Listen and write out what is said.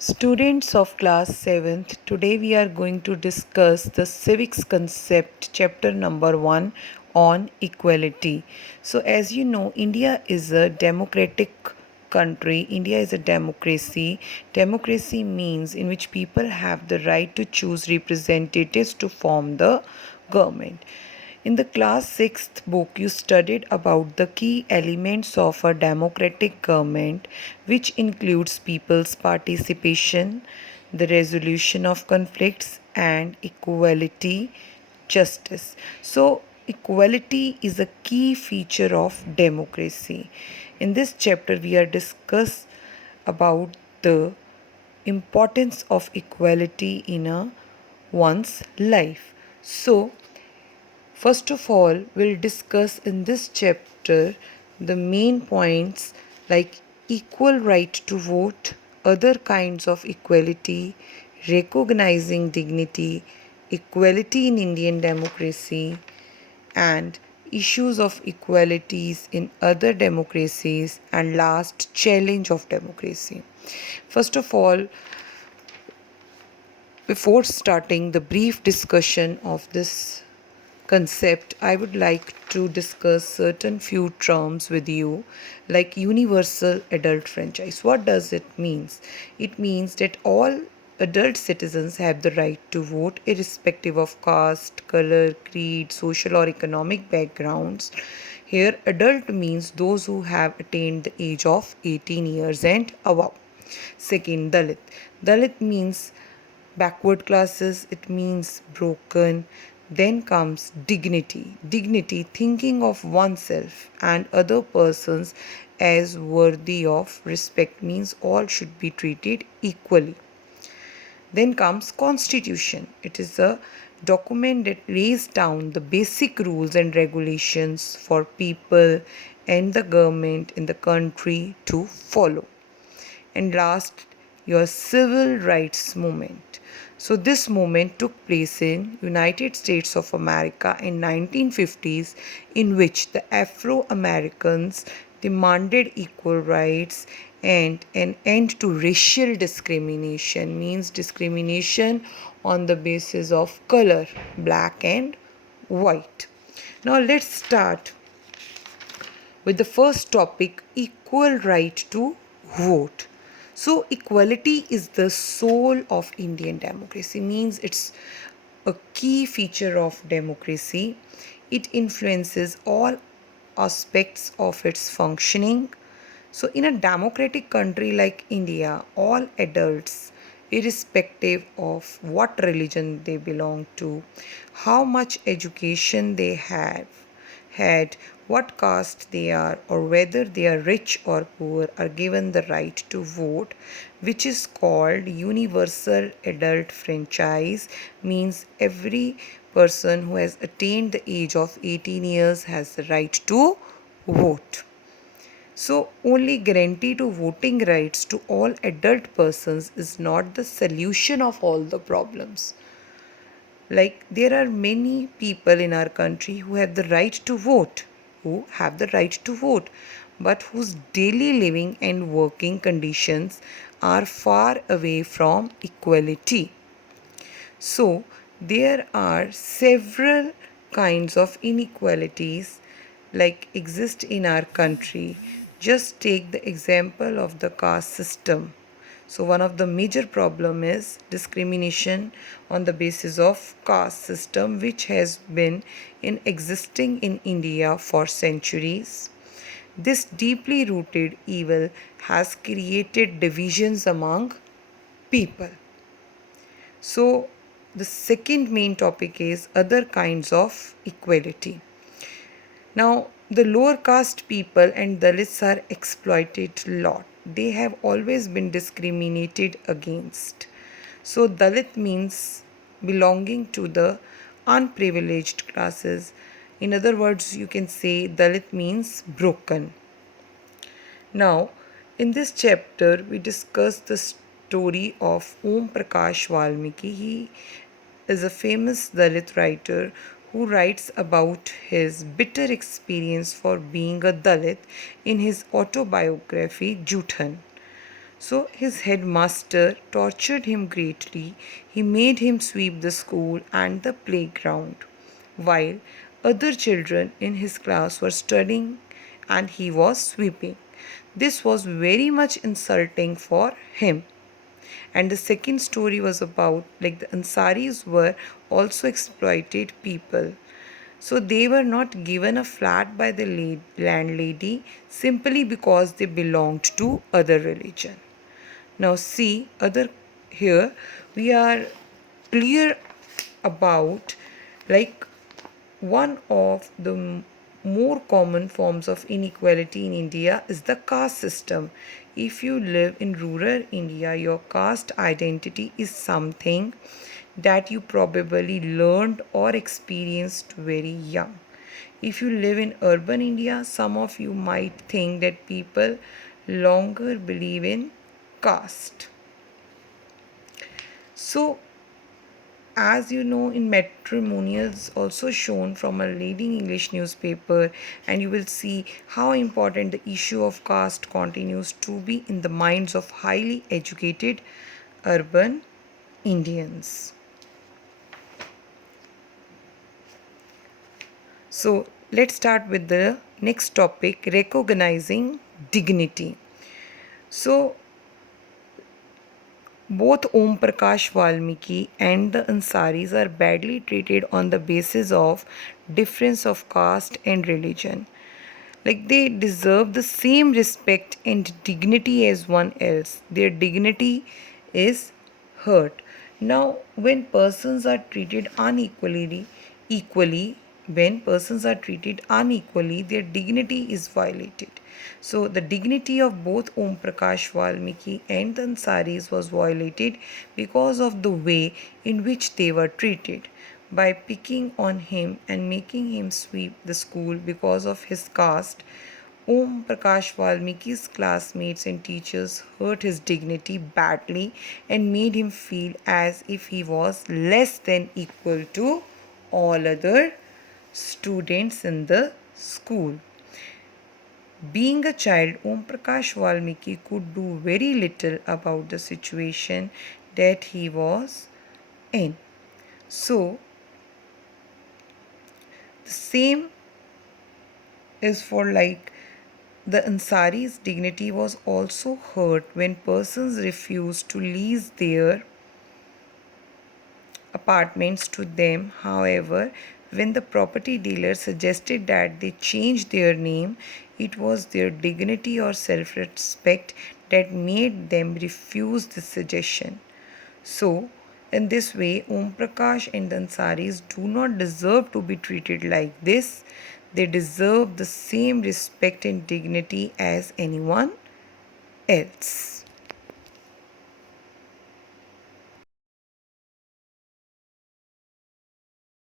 Students of class 7th, today we are going to discuss the civics concept, chapter number 1 on equality. So, as you know, India is a democratic country. India is a democracy. Democracy means in which people have the right to choose representatives to form the government. In the class 6th book, you studied about the key elements of a democratic government, which includes people's participation, the resolution of conflicts, and equality, justice. So, equality is a key feature of democracy. In this chapter, we are discuss about the importance of equality in one's life. So, first of all, we'll discuss in this chapter the main points like equal right to vote, other kinds of equality, recognizing dignity, equality in Indian democracy, and issues of equalities in other democracies, and last, challenge of democracy. First of all, before starting the brief discussion of this concept, I would like to discuss certain few terms with you, like universal adult franchise. What does it mean? It means that all adult citizens have the right to vote irrespective of caste, color, creed, social or economic backgrounds. Here, adult means those who have attained the age of 18 years and above. Second, Dalit. Dalit means backward classes, it means broken. Then comes dignity. Dignity, thinking of oneself and other persons as worthy of respect, means all should be treated equally. Then comes constitution. It is a document that lays down the basic rules and regulations for people and the government in the country to follow. And last, your civil rights movement. So this movement took place in United States of America in 1950s, in which the Afro-Americans demanded equal rights and an end to racial discrimination, means discrimination on the basis of color, black and white. Now let's start with the first topic, equal right to vote. So equality is the soul of Indian democracy, means it's a key feature of democracy. It influences all aspects of its functioning. So in a democratic country like India, all adults, irrespective of what religion they belong to, how much education they have had, what caste they are, or whether they are rich or poor, are given the right to vote, which is called universal adult franchise, means every person who has attained the age of 18 years has the right to vote. So, only guarantee to voting rights to all adult persons is not the solution of all the problems. Like, there are many people in our country who have the right to vote, but whose daily living and working conditions are far away from equality. So, there are several kinds of inequalities like exist in our country. Just take the example of the caste system. So one of the major problem is discrimination on the basis of caste system, which has been in existing in India for centuries. This deeply rooted evil has created divisions among people. So the second main topic is other kinds of equality. Now, the lower caste people and Dalits are exploited a lot. They have always been discriminated against. So, Dalit means belonging to the unprivileged classes. In other words, you can say Dalit means broken. Now, in this chapter, we discuss the story of Om Prakash Valmiki. He is a famous Dalit writer who writes about his bitter experience for being a Dalit in his autobiography Juthan. So his headmaster tortured him greatly. He made him sweep the school and the playground, while other children in his class were studying and he was sweeping. This was very much insulting for him. And the second story was about like the Ansaris were also exploited people. So they were not given a flat by the landlady simply because they belonged to other religion. Now see other here we are clear about like one of the more common forms of inequality in India is the caste system. If you live in rural India, your caste identity is something that you probably learned or experienced very young. If you live in urban India, some of you might think that people longer believe in caste. So as you know, in matrimonials also shown from a leading English newspaper, and you will see how important the issue of caste continues to be in the minds of highly educated urban Indians. So let's start with the next topic, recognizing dignity. So both Om Prakash Valmiki and the Ansaris are badly treated on the basis of difference of caste and religion. Like they deserve the same respect and dignity as one else. Their dignity is hurt. Now, when persons are treated when persons are treated unequally, their dignity is violated. So, the dignity of both Om Prakash Valmiki and the Ansaris was violated because of the way in which they were treated. By picking on him and making him sweep the school because of his caste, Om Prakash Valmiki's classmates and teachers hurt his dignity badly and made him feel as if he was less than equal to all other students in the school. Being a child, Om Prakash Valmiki could do very little about the situation that he was in. So, the same is for like the Ansari's dignity was also hurt when persons refused to lease their apartments to them. However, when the property dealer suggested that they change their name, it was their dignity or self respect that made them refuse this suggestion. So, in this way, Om Prakash and the Ansaris do not deserve to be treated like this. They deserve the same respect and dignity as anyone else.